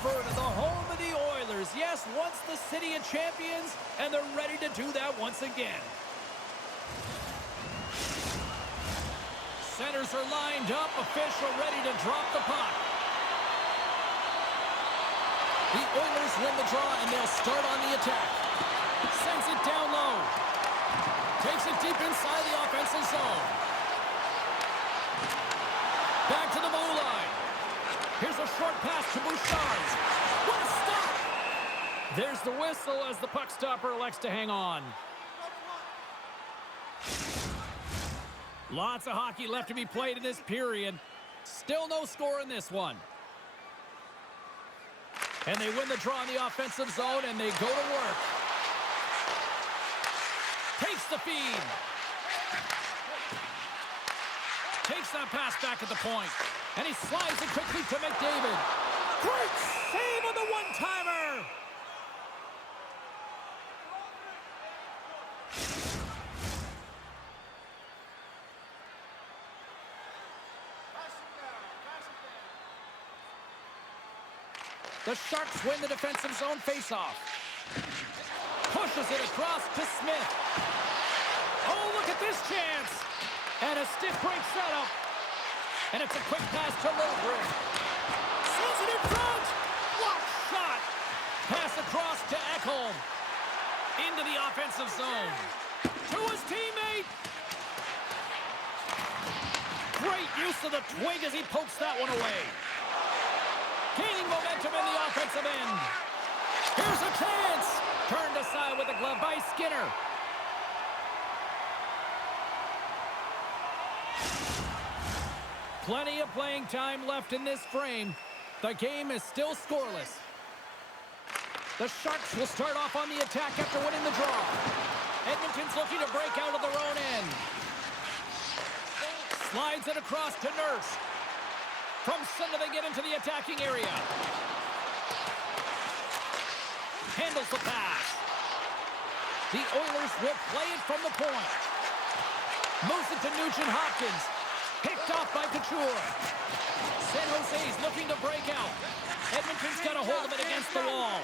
Hartford, the home of the Oilers. Yes, once the city of champions, and they're ready to do that once again. Centers are lined up, official ready to drop the puck. The Oilers win the draw, and they'll start on the attack. Sends it down low. Takes it deep inside the offensive zone. Back to the blue line. Here's a short pass to Bouchard. What a stop! There's the whistle as the puck stopper elects to hang on. Lots of hockey left to be played in this period. Still no score in this one. And they win the draw in the offensive zone, and they go to work. Takes the feed. Takes that pass back at the point. And he slides it quickly to McDavid. Great save on the one-timer! The Sharks win the defensive zone faceoff. Pushes it across to Smith. Oh, look at this chance! And a stiff break setup. And it's a quick pass to Lindgren. Sends it in front! What shot! Pass across to Ekholm. Into the offensive zone. To his teammate! Great use of the twig as he pokes that one away. Gaining momentum in the offensive end. Here's a chance! Turned aside with a glove by Skinner. Plenty of playing time left in this frame. The game is still scoreless. The Sharks will start off on the attack after winning the draw. Edmonton's looking to break out of their own end. Slides it across to Nurse. From center they get into the attacking area. Handles the pass. The Oilers will play it from the point. Moves it to Nugent-Hopkins. Picked off by Couture. San Jose's looking to break out. Edmonton's got a hold of it against the wall.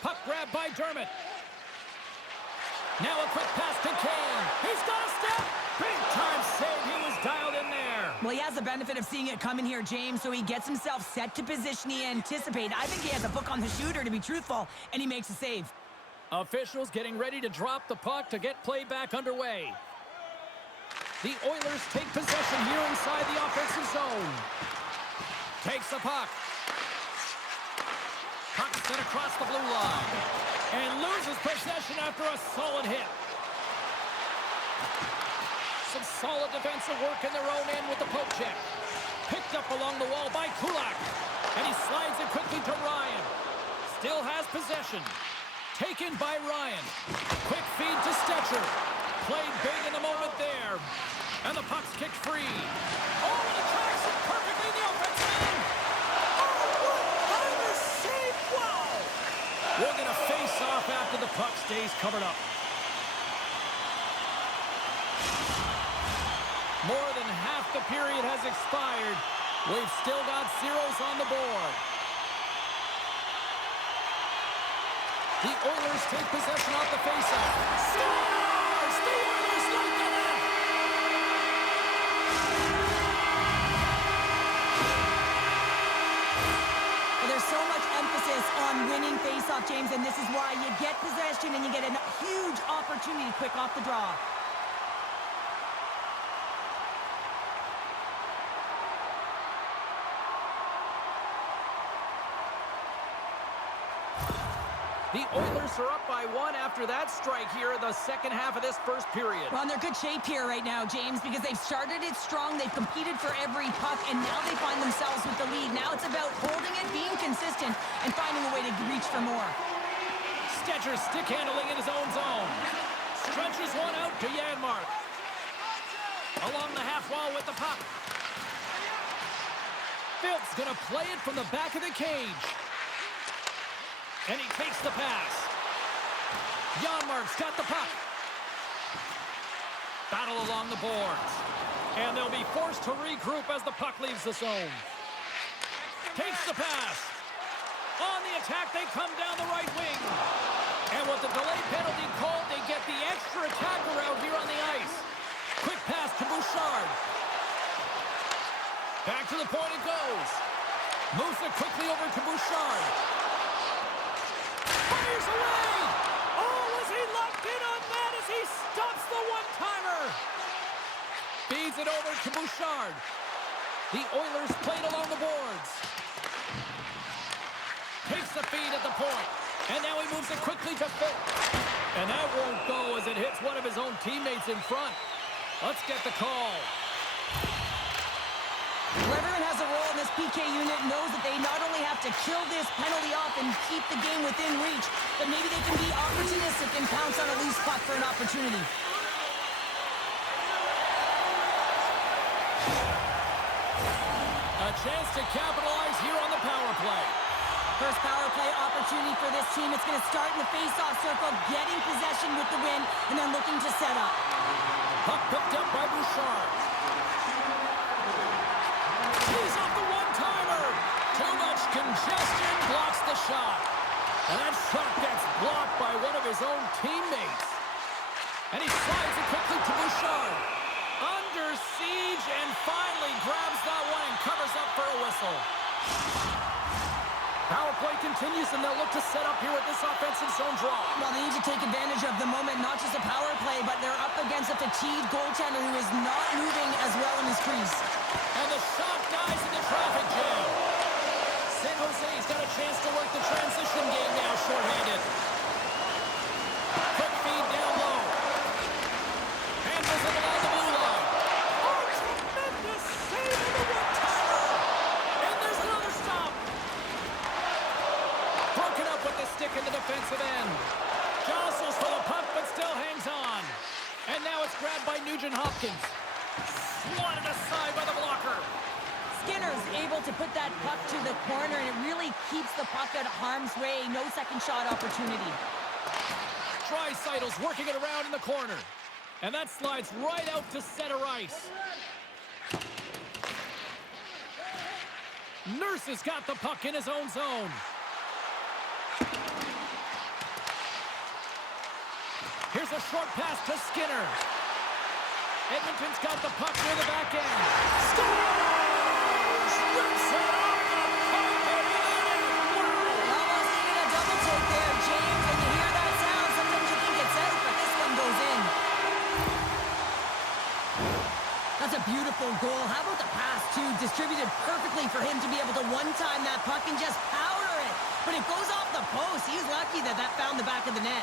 Puck grab by Dermott. Now a quick pass to Kane. He's got a step. Big time save. He was dialed in there. Well, he has the benefit of seeing it coming here, James, so he gets himself set to position he anticipated. I think he has a book on the shooter, to be truthful, and he makes a save. Officials getting ready to drop the puck to get play back underway. The Oilers take possession here inside the offensive zone. Takes the puck. Puck sent across the blue line. And loses possession after a solid hit. Some solid defensive work in their own end with the poke check. Picked up along the wall by Kulak. And he slides it quickly to Ryan. Still has possession. Taken by Ryan. Quick feed to Stetcher. Played big in the moment there. And the puck's kicked free. Oh, and it tracks it perfectly in the offensive end. Oh, what a save! Wow! We're going to face off after the puck stays covered up. More than half the period has expired. We've still got zeros on the board. The Oilers take possession off the faceoff. Scores! The Oilers like the net! Well, there's so much emphasis on winning faceoff, James, and this is why you get possession and you get a huge opportunity quick off the draw. The Oilers are up by one after that strike here in the second half of this first period. Well, they're good shape here right now, James, because they've started it strong. They've competed for every puck, and now they find themselves with the lead. Now it's about holding it, being consistent, and finding a way to reach for more. Stetcher stick handling in his own zone. Stretches one out to Janmark. Along the half wall with the puck. Phil's going to play it from the back of the cage. And he takes the pass. Janmark's got the puck. battle along the boards. And they'll be forced to regroup as the puck leaves the zone. Takes the pass. On the attack, they come down the right wing. And with the delay penalty called, they get the extra attacker out here on the ice. Quick pass to Bouchard. Back to the point it goes. Moves it quickly over to Bouchard. Fires away! Oh, was he locked in on that as he stops the one-timer? Feeds it over to Bouchard. The Oilers played along the boards. Takes the feed at the point. And now he moves it quickly to Phil. And that won't go as it hits one of his own teammates in front. Let's get the call. Whoever has a role in this PK unit knows that they not only have to kill this penalty off and keep the game within reach, but maybe they can be opportunistic and pounce on a loose puck for an opportunity. A chance to capitalize here on the power play. First power play opportunity for this team. It's going to start in the face-off circle, getting possession with the win, and then looking to set up. Puck picked up by Bouchard. He's off the one-timer. Too much congestion blocks the shot. And that shot gets blocked by one of his own teammates. And he slides it quickly to Bouchard. Under siege and finally grabs that one and covers up for a whistle. Power play continues, and they'll look to set up here with this offensive zone draw. Well, they need to take advantage of the moment, not just a power play, but they're up against a fatigued goaltender who is not moving as well in his crease. And the shot dies in the traffic jam. San Jose's got a chance to work the transition game now, shorthanded. Quick feed down low. Handles it along the blue line. Oh, tremendous save in the one-timer. And there's another stop. Broken up with the stick in the defensive end. Jostles for the puck, but still hangs on. And now it's grabbed by Nugent-Hopkins. Swatted aside by the blocker. Skinner's able to put that puck to the corner, and it really keeps the puck out of harm's way. No second shot opportunity. Draisaitl's working it around in the corner. And that slides right out to center ice. Nurse has got the puck in his own zone. Here's a short pass to Skinner. Edmonton's got the puck near the back end. Scores! Rips it off the carpet! Almost needed a double take there, James. When you hear that sound, sometimes you think it's out, but this one goes in. That's a beautiful goal. How about the pass, too? Distributed perfectly for him to be able to one-time that puck and just powder it. But it goes off the post. He was lucky that that found the back of the net.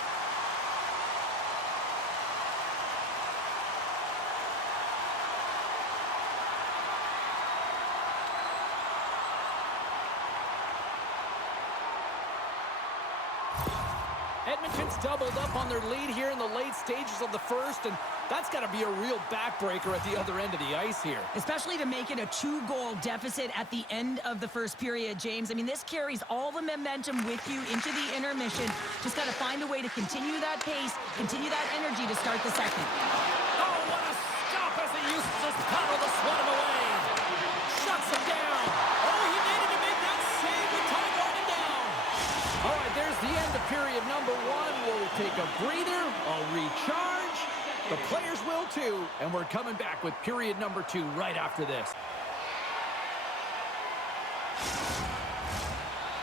Edmonton's doubled up on their lead here in the late stages of the first, and that's got to be a real backbreaker at the other end of the ice here. Especially to make it a 2-goal deficit at the end of the first period, James. I mean, this carries all the momentum with you into the intermission. Just got to find a way to continue that pace, continue that energy to start the second. Oh, what a stop as he uses his paddle to swat him away. Shuts him down. Oh, he needed to make that save with time winding down. All right, there's the end of period number 1. We'll take a breather, a recharge. The players will too, and we're coming back with period number 2 right after this.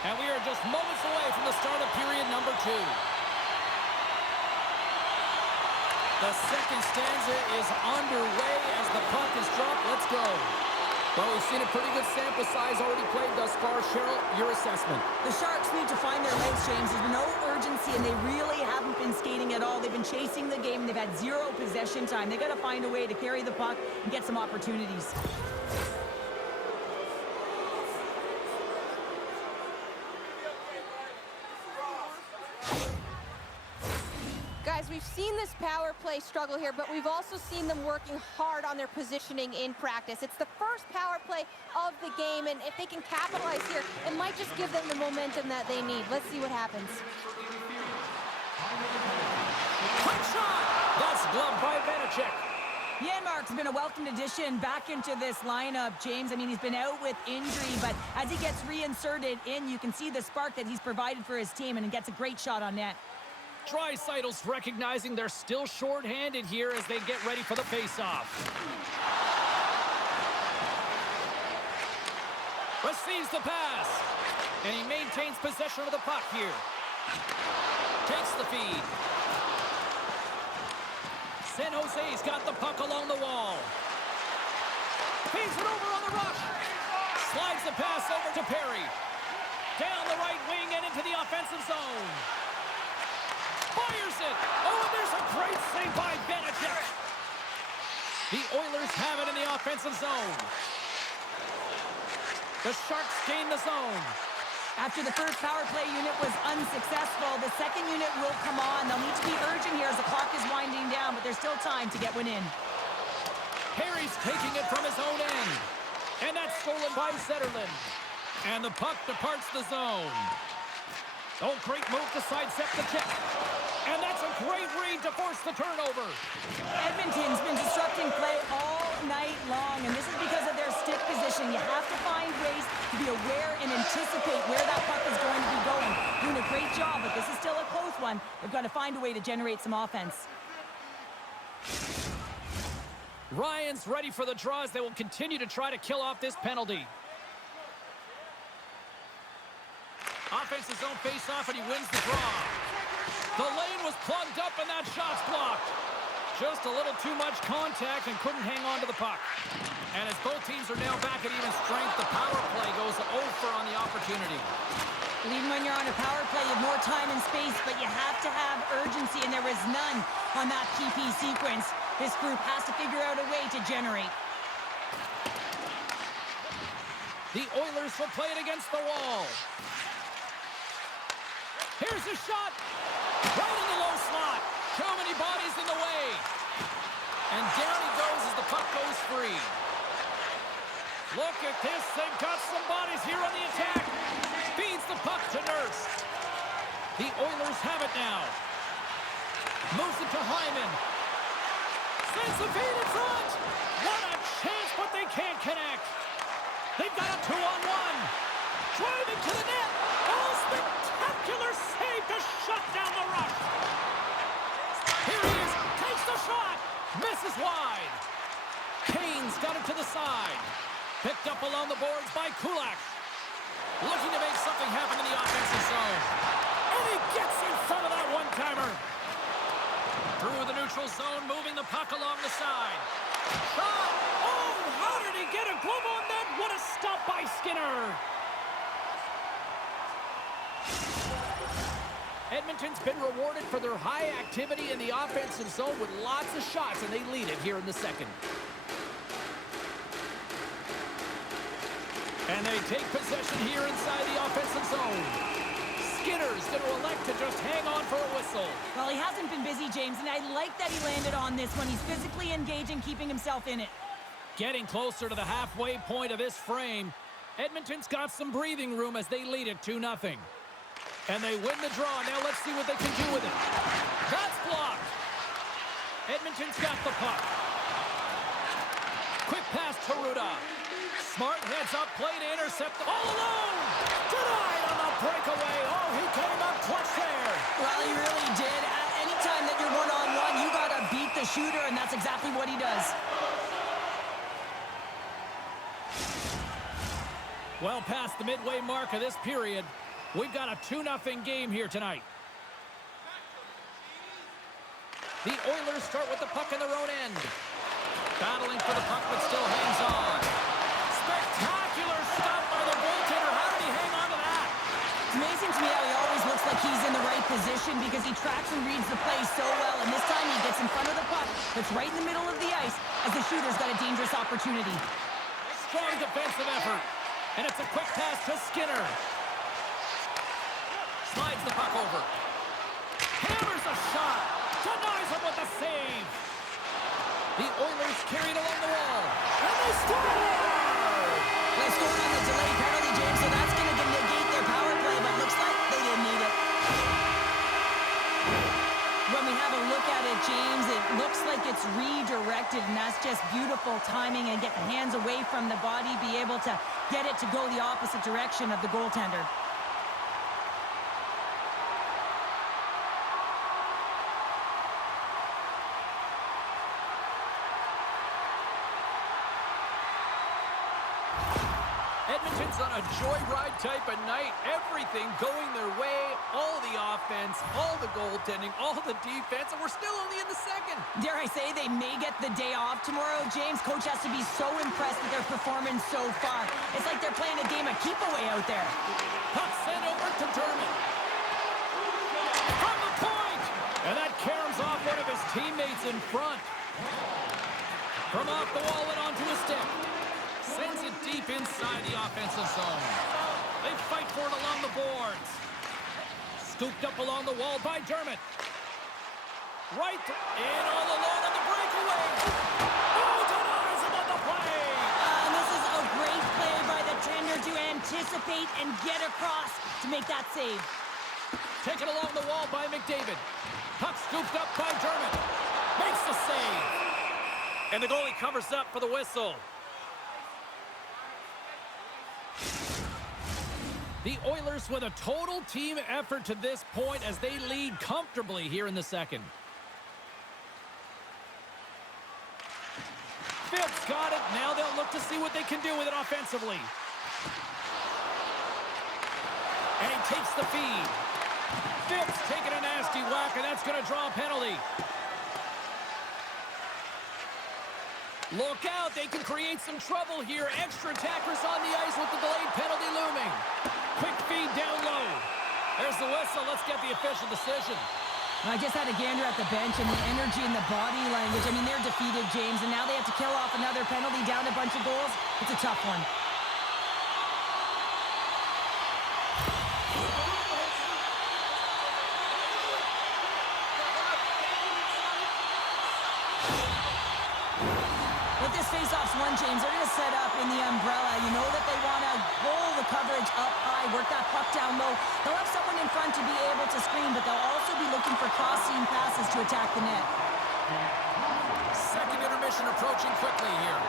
And we are just moments away from the start of period number 2. The second stanza is underway as the puck is dropped. Let's go. Well, we've seen a pretty good sample size already played thus far. Cheryl, your assessment. The Sharks need to find their legs, James. There's no urgency, and they really haven't been skating at all. They've been chasing the game, and they've had 0 possession time. They've got to find a way to carry the puck and get some opportunities. Guys, we've seen this power play struggle here, but we've also seen them working hard on their positioning in practice. It's the first power play of the game, and if they can capitalize here, it might just give them the momentum that they need. Let's see what happens. Quick shot! That's gloved by Vanacek. Janmark's been a welcomed addition back into this lineup, James. I mean, he's been out with injury, but as he gets reinserted in, you can see the spark that he's provided for his team, and he gets a great shot on net. Draisaitl's recognizing they're still short-handed here as they get ready for the face-off. Receives the pass, and he maintains possession of the puck here. Takes the feed. San Jose's got the puck along the wall. Feeds it over on the rush. Slides the pass over to Perry. Down the right wing and into the offensive zone. Fires it. Oh, and there's a great save by Benedict. The Oilers have it in the offensive zone. The Sharks gain the zone. After the first power play unit was unsuccessful, the second unit will come on. They'll need to be urgent here as the clock is winding down, but there's still time to get one in. Perry's taking it from his own end. And that's stolen by Zetterlund. And the puck departs the zone. Oh, great move to sidestep the check. And that's a great read to force the turnover. Edmonton's been disrupting play all night long, and this is because of their stick position. You have to find ways to be aware and anticipate where that puck is going to be going. Doing a great job, but this is still a close one. They've got to find a way to generate some offense. Ryan's ready for the draws. They will continue to try to kill off this penalty. Offensive zone face-off, and he wins the draw. The lane was plugged up, and that shot's blocked. Just a little too much contact and couldn't hang on to the puck. And as both teams are now back at even strength, the power play goes over on the opportunity. And even when you're on a power play, you have more time and space, but you have to have urgency, and there was none on that PP sequence. This group has to figure out a way to generate. The Oilers will play it against the wall. Here's a shot. Right in the low slot. Too many bodies in the way. And down he goes as the puck goes free. Look at this. They've got some bodies here on the attack. Feeds the puck to Nurse. The Oilers have it now. Moves it to Hyman. Sends the feed in front. What a chance, but they can't connect. They've got a 2-on-1. Driving to the net. Oh, spectacular save to shut down the rush. Here he is. Takes the shot. Misses wide. Kane's got it to the side. Picked up along the boards by Kulak. Looking to make something happen in the offensive zone. And he gets in front of that one-timer. Through the neutral zone, moving the puck along the side. Shot! Oh, how did he get a glove on that? What a stop by Skinner! Edmonton's been rewarded for their high activity in the offensive zone with lots of shots, and they lead it here in the second. And they take possession here inside the offensive zone. Skinner's going to elect to just hang on for a whistle. Well, he hasn't been busy, James, and I like that he landed on this one. He's physically engaging, keeping himself in it. Getting closer to the halfway point of this frame, Edmonton's got some breathing room as they lead it 2-0. And they win the draw. Now let's see what they can do with it. That's blocked. Edmonton's got the puck. Quick pass to Ruda. Smart heads up, play to intercept. All alone! Denied on the breakaway. Oh, he came up clutch there. Well, he really did. Anytime that you're one-on-one, you got to beat the shooter, and that's exactly what he does. Well past the midway mark of this period, we've got a 2-0 game here tonight. The Oilers start with the puck in their own end. Battling for the puck, but still hangs on. Spectacular stop by the goaltender. How did he hang on to that? It's amazing to me how he always looks like he's in the right position because he tracks and reads the play so well. And this time he gets in front of the puck that's right in the middle of the ice as the shooter's got a dangerous opportunity. Strong defensive effort. And it's a quick pass to Skinner. Slides the puck over. Hammers a shot. Denies him with the save. The Oilers carried along the wall. And they score! They scored on the delay penalty, James, so that's going to negate their power play, but looks like they didn't need it. When we have a look at it, James, it looks like gets redirected, and that's just beautiful timing, and get the hands away from the body, be able to get it to go the opposite direction of the goaltender. Edmonton's on a joyride type of night. Everything going their way. All the offense, all the goaltending, all the defense, and we're still only in the second. Dare I say they may get the day off tomorrow, James. Coach has to be so impressed with their performance so far. It's like they're playing a game of keep-away out there. Puck sent over to Dermott. From the point! And that caroms off one of his teammates in front. From off the wall and onto a stick. Sends it deep inside the offensive zone. They fight for it along the boards. Scooped up along the wall by Dermott. Right in all alone on the breakaway. Oh, denies him on the play. And this is a great play by the tender to anticipate and get across to make that save. Taken along the wall by McDavid. Puck scooped up by Dermott. Makes the save. And the goalie covers up for the whistle. The Oilers with a total team effort to this point as they lead comfortably here in the second. Phillips got it. Now they'll look to see what they can do with it offensively. And he takes the feed. Phillips taking a nasty whack, and that's going to draw a penalty. Look out, they can create some trouble here. Extra attackers on the ice with the delayed penalty looming. Quick feed down low. There's the whistle. Let's get the official decision. I just had a gander at the bench, and the energy and the body language. I mean, they're defeated, James, and now they have to kill off another penalty, down a bunch of goals. It's a tough one. Face-offs won, James. They're going to set up in the umbrella. You know that they want to roll the coverage up high, work that puck down low. They'll have someone in front to be able to screen, but they'll also be looking for cross-seam passes to attack the net. Second intermission approaching quickly here.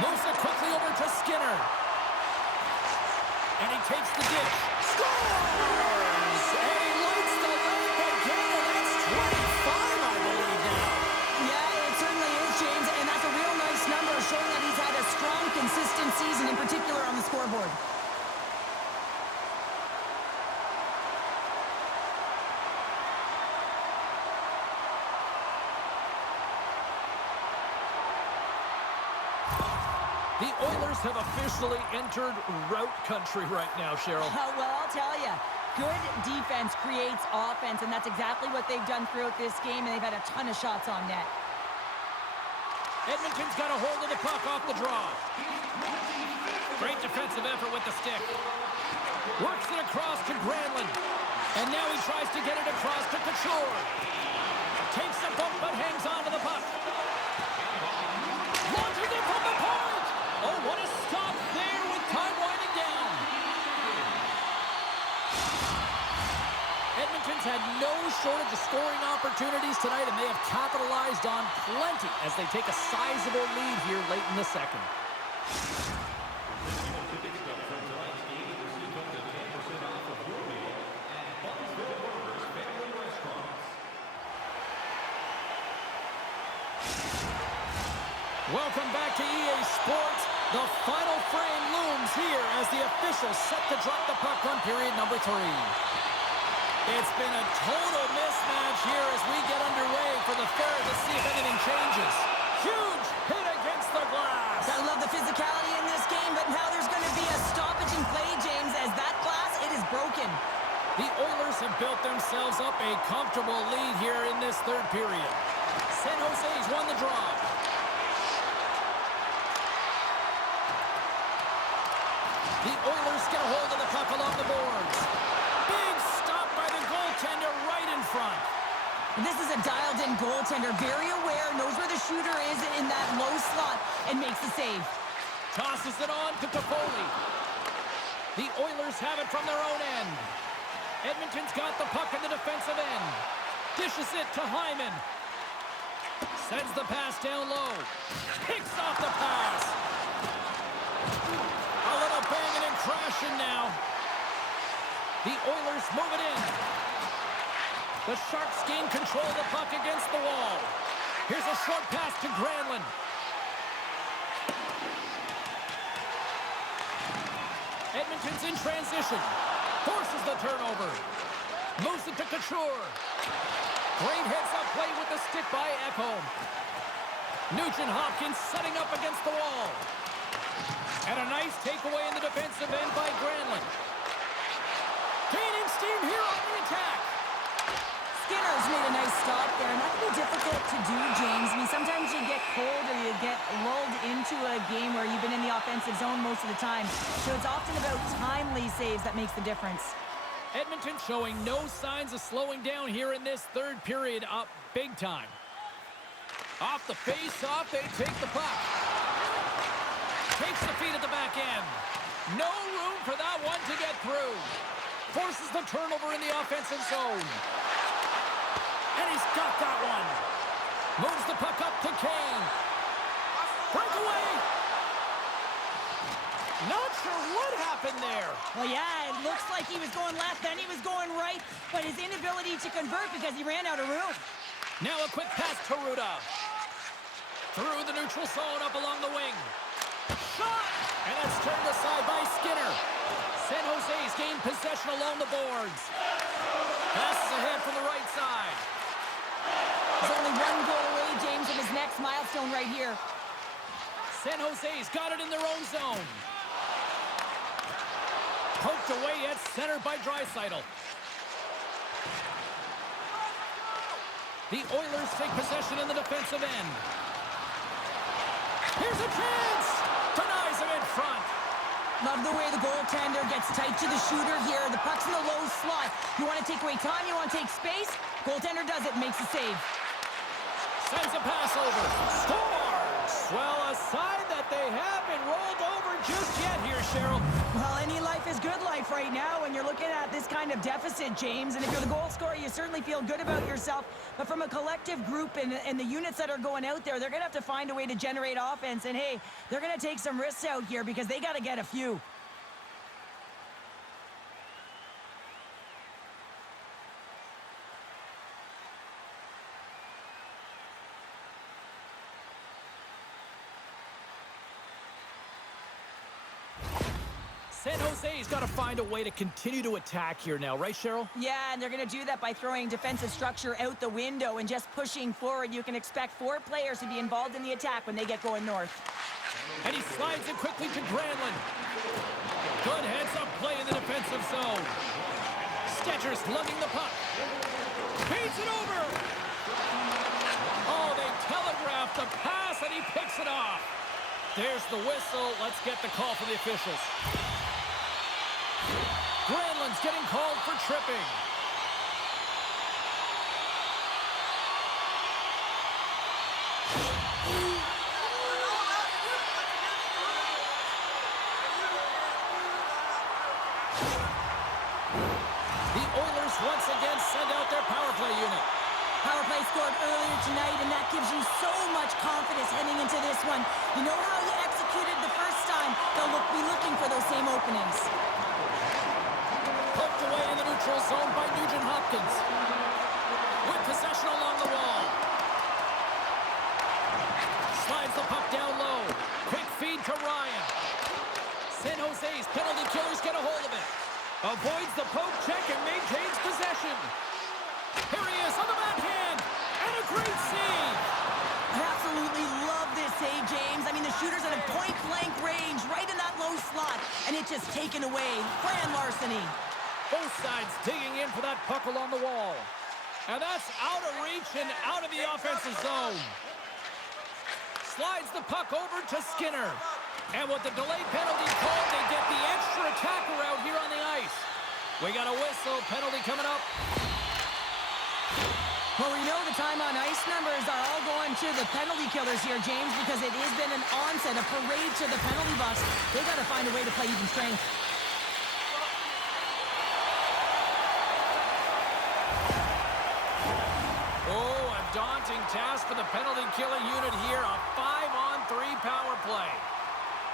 Moves it quickly over to Skinner. And he takes the dish. Scores! And he lights the lamp again, and that's 25, I believe now. Yeah, it certainly is, James, and that's a real nice number, showing that he's had a strong, consistent season, in particular on the scoreboard. The Oilers have officially entered rout country right now, Cheryl. Well, I'll tell you, good defense creates offense, and that's exactly what they've done throughout this game, and they've had a ton of shots on net. Edmonton's got a hold of the puck off the draw. Great defensive effort with the stick. Works it across to Granlund. And now he tries to get it across to Couture. Takes the bump but hangs on to the puck. Launching it from the point! Oh, what a stop there with time winding down. Edmonton's had no shortage of scoring opportunities tonight, and they have capitalized on plenty as they take a sizable lead here late in the second. Welcome back to EA Sports. The final frame looms here as the officials set to drop the puck on period number 3. It's been a total mismatch here as we get underway for the third. Let's see if anything changes. Huge hit against the glass. I love the physicality in this game, but now there's going to be a stoppage in play, James, as that glass, it is broken. The Oilers have built themselves up a comfortable lead here in this third period. San Jose's won the draw. The Oilers get a hold of the puck along the boards. Big stop by the goaltender right in front. This is a dialed-in goaltender, very aware, knows where the shooter is in that low slot, and makes the save. Tosses it on to Toffoli. The Oilers have it from their own end. Edmonton's got the puck in the defensive end. Dishes it to Hyman. Sends the pass down low. Picks off the pass. A little banging and crashing now. The Oilers move it in. The Sharks gain control of the puck against the wall. Here's a short pass to Granlund. Edmonton's in transition. Forces the turnover. Moves it to Couture. Great heads-up play with the stick by Ekholm. Nugent Hopkins setting up against the wall. And a nice takeaway in the defensive end by Granlund. Gaining steam here on the attack. Skinner's made a nice stop there, and that can be difficult to do, James. I mean, sometimes you get cold or you get lulled into a game where you've been in the offensive zone most of the time. So it's often about timely saves that makes the difference. Edmonton showing no signs of slowing down here in this third period, up big time. Off the face-off, they take the puck. Takes the feed at the back end. No room for that one to get through. Forces the turnover in the offensive zone. And he's got that one. Moves the puck up to Kane. Breakaway. Not sure what happened there. Well, yeah, it looks like he was going left, then he was going right, but his inability to convert because he ran out of room. Now a quick pass to Ruda. Through the neutral zone, up along the wing. Shot! And that's turned aside by Skinner. San Jose's gained possession along the boards. Passes ahead from the right side. He's only one goal away, James, from his next milestone right here. San Jose's got it in their own zone. Poked away at center by Draisaitl. The Oilers take possession in the defensive end. Here's a chance! Denies him in front. Love the way the goaltender gets tight to the shooter here. The puck's in the low slot. You want to take away time, you want to take space. Goaltender does it, makes a save. Sends a pass over. Scores! Well, a sign that they haven't rolled over just yet here, Cheryl. Well, any life is good life right now when you're looking at this kind of deficit, James. And if you're the goal scorer, you certainly feel good about yourself. But from a collective group and the units that are going out there, they're going to have to find a way to generate offense. And, hey, they're going to take some risks out here because they got to get a few. San Jose's got to find a way to continue to attack here now, right, Cheryl? Yeah, and they're going to do that by throwing defensive structure out the window and just pushing forward. You can expect 4 players to be involved in the attack when they get going north. And he slides it quickly to Granlund. Good heads-up play in the defensive zone. Stetcher's lugging the puck. Feeds it over. Oh, they telegraphed the pass, and he picks it off. There's the whistle. Let's get the call from the officials. Granlund's getting called for tripping. The Oilers once again send out their power play unit. Power play scored earlier tonight, and that gives you so much confidence heading into this one. You know how you executed the first time, they'll be looking for those same openings. Poked away in the neutral zone by Nugent Hopkins. With possession along the wall. Slides the puck down low. Quick feed to Ryan. San Jose's penalty killers get a hold of it. Avoids the poke check and maintains possession. Here he is on the backhand. And a great save. I absolutely love this save, James. I mean, the shooter's at a point-blank range, right in that low slot, and it's just taken away. Grand larceny. Both sides digging in for that puck along the wall. And that's out of reach and out of the offensive zone. Slides the puck over to Skinner. And with the delayed penalty called, they get the extra attacker out here on the ice. We got a whistle. Penalty coming up. Well, we know the time on ice numbers are all going to the penalty killers here, James, because it has been an onset, a parade to the penalty box. They got to find a way to play even strength. Oh, a daunting daunting task for the penalty killing unit here. A 5-on-3 power play.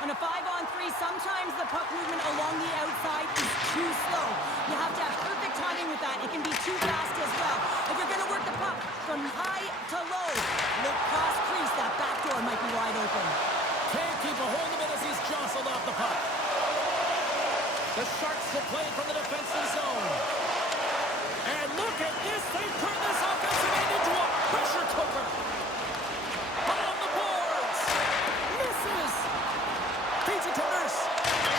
On a 5-on-3, sometimes the puck movement along the outside is too slow. You have to have perfect timing with that. It can be too fast as well. If you're going to work the puck from high to low, look cross crease. That back door might be wide open. Can't keep a hold of it as he's jostled off the puck. The Sharks will play from the defensive zone. And look at this. They turn this offensive end into a pressure cooker. On the boards. Misses. Feeds it to Nurse.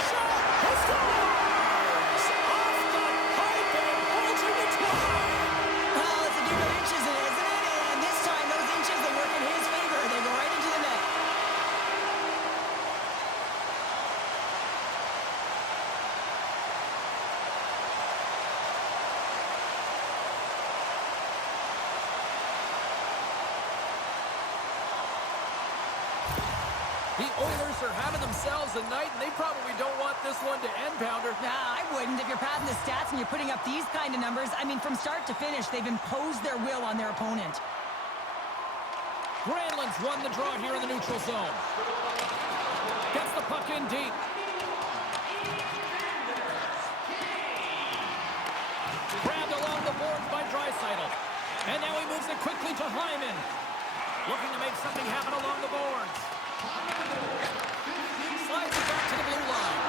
Shot. He scores. Off the pipe and approaching the twine. Well, it's a game of inches, isn't it? And this time, those inches, they work in his favor. They go right into the net. The Oilers are having themselves a night, and they probably don't want this one to end, Pounder. Nah, I wouldn't. If you're padding the stats and you're putting up these kind of numbers, I mean, from start to finish, they've imposed their will on their opponent. Granlund's won the draw here in the neutral zone. Gets the puck in deep. Grabbed along the boards by Draisaitl. And now he moves it quickly to Hyman. Looking to make something happen along the boards. Slides it back to the blue line.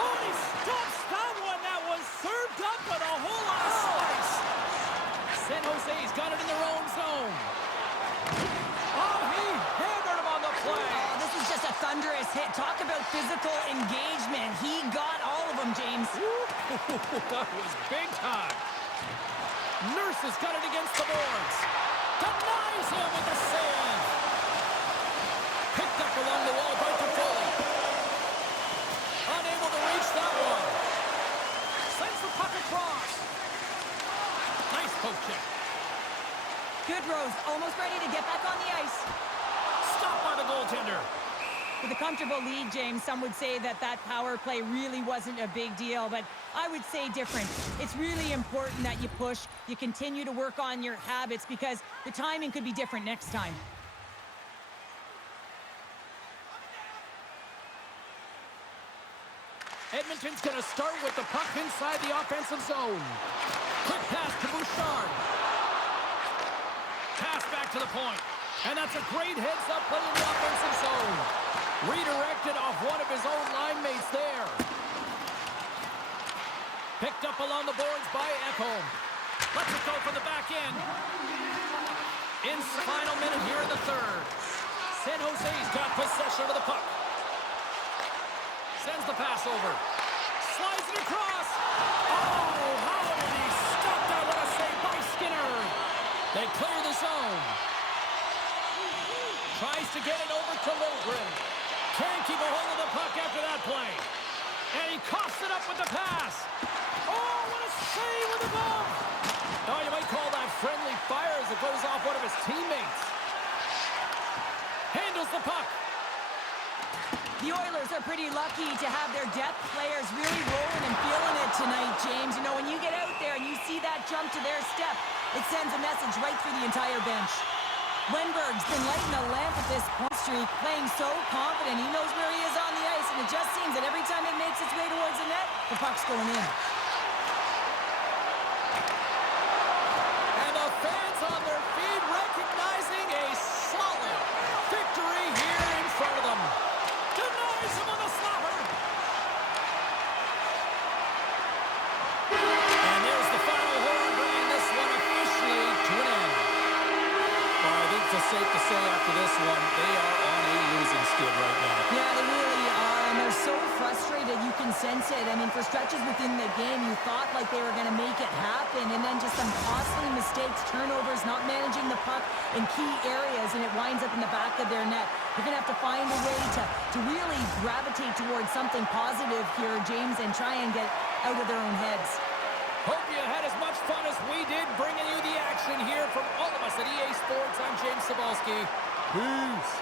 Oh, he stops that one. That was served up with a whole lot of slice. San Jose's got it in their own zone. Oh, he hammered him on the play. Oh, this is just a thunderous hit. Talk about physical engagement. He got all of them, James. That was big time. Nurse has got it against the boards. Denies him with the save. Picked up along the wall by Toffoli. Unable to reach that one. Sends the puck across. Nice poke check. Good, Rose. Almost ready to get back on the ice. Stopped by the goaltender. With a comfortable lead, James, some would say that that power play really wasn't a big deal, but I would say different. It's really important that you push, you continue to work on your habits, because the timing could be different next time. Edmonton's going to start with the puck inside the offensive zone. Quick pass to Bouchard. Pass back to the point. And that's a great heads-up play in the offensive zone. Redirected off one of his own line mates there. Picked up along the boards by Ekholm. Lets it go from the back end. In the final minute here in the third. San Jose's got possession of the puck. Sends the pass over. Slides it across. Oh, how did he stop that? What a save by Skinner. They clear the zone. Tries to get it over to Liljegren. Can't keep a hold of the puck after that play. And he coughs it up with the pass. Oh, what a save with the glove. Oh, you might call that friendly fire as it goes off one of his teammates. Handles the puck. The Oilers are pretty lucky to have their depth players really rolling and feeling it tonight, James. You know, when you get out there and you see that jump to their step, it sends a message right through the entire bench. Wenberg's been lighting a lamp at this point streak, playing so confident. He knows where he is on the ice, and it just seems that every time it makes its way towards the net, the puck's going in. And the fans on their feet recognizing a solid victory here in front of them. Denies him on the slapper. And there's the final horn, bringing this one officially to an end. Well, I think it's safe to say after this one, they are on a losing skid right now. Yeah, they really are, and they're so frustrated. You can sense it. I mean, for stretches within the game, you thought like they were going to make it happen, and then just some costly mistakes, turnovers, not managing the puck in key areas, and it winds up in the back of their net. They're going to have to find a way to really gravitate towards something positive here, James, and try and get out of their own heads. Hope you had as much fun as we did bringing you the action here from all of us at EA Sports. I'm James Cybulski. Peace.